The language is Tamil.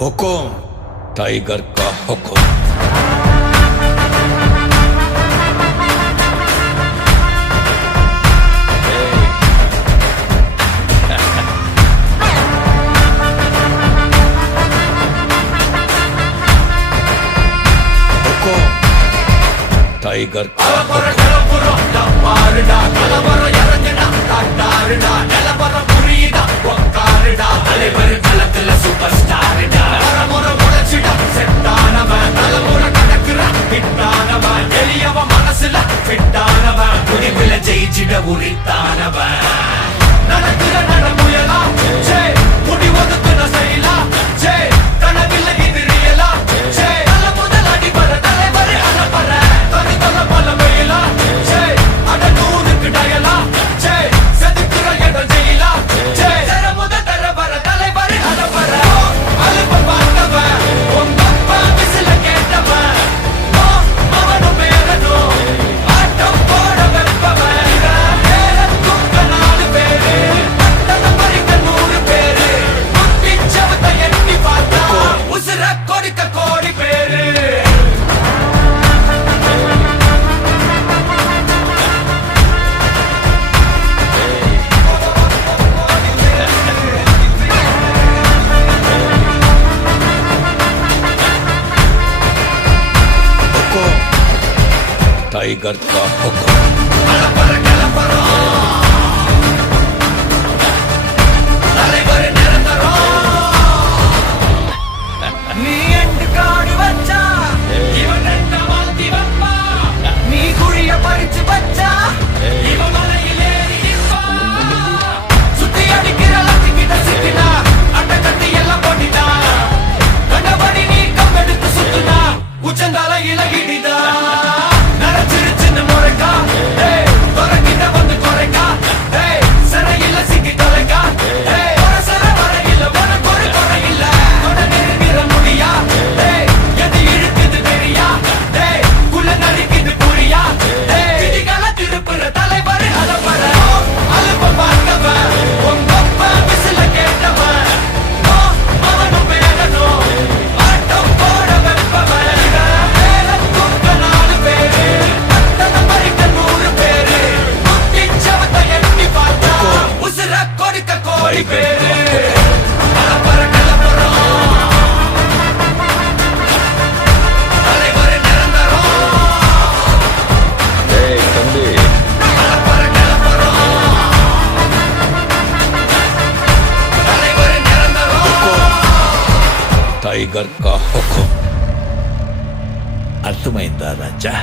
हुकुम टाइगर का हुकुम। टाइगर का ஜெயிச்சிட உரித்தானவன் நடக்கிற நடமுயலா ஜே முடி ஒதுக்குன செயலா ஜே கனவில்லை இது ரியலா ஜே நல்ல முதல் அடிபர தலைவர் அலப்பற தனி தல பல வெயிலா ஜே அட நூறுக்கு டயலா ஜே செதுக்குற இடம் ஜெயிலா ஜே தர முதல் தர வர தலைவர் அலப்பற அலுப்ப பார்த்தவன் உங்க அப்பா விசில கேட்டவன் அவனும் பேரனும் ஆட்டம் போட வெப்பவன் टाइगर का हुक्म। நீ எண்டு காடு வச்சா இவன் எந்த மாத்தி வப்பா நீ குழிய பறிச்சு வச்சா இவன் மலையில் ஏறி நிற்பா சுத்தி அடிக்கிற லட்சிக்கிட்ட சிக்கினா அட்ட கட்டி எல்லாம் போட்டிட்டா கண்டபடி நீ கம்பெடுத்து சுத்துனா உச்சந்தால இலகிடிதா நரச்சிருச்சுன்னு முறைக்கா துறக்கிட்ட வந்து குறைக்கா சிறையில சிக்கி தொலைக்கா சர வர இல்ல உனக்கு ஒரு குறை இல்ல தொட நெருங்கிற முடியா எது இழுக்குது தெரியா குள்ள நடிக்குது புரியா விதிகள திருப்புற தலைவர் அலப்பற அலுப்ப பார்த்தவன் உங்க அப்பா விசில கேட்டவன் அவனும் பேரனும் ஆட்டம் போட வெப்பவன் தூக்க 4 பேரு பட்டண பறிக்க 100 பேரு முத்திச்சவத்தை எட்டி பார்த்தா உசுர கொடுக்க கோடி பேரு அலப்பற கலப்பறம் தலைவர் நிரந்தரம் தம்பி அலப்பற கலப்பறம் தலைவர் நிரந்தரம் टाइगर का हुक्म। अर्थमैंदा राजा।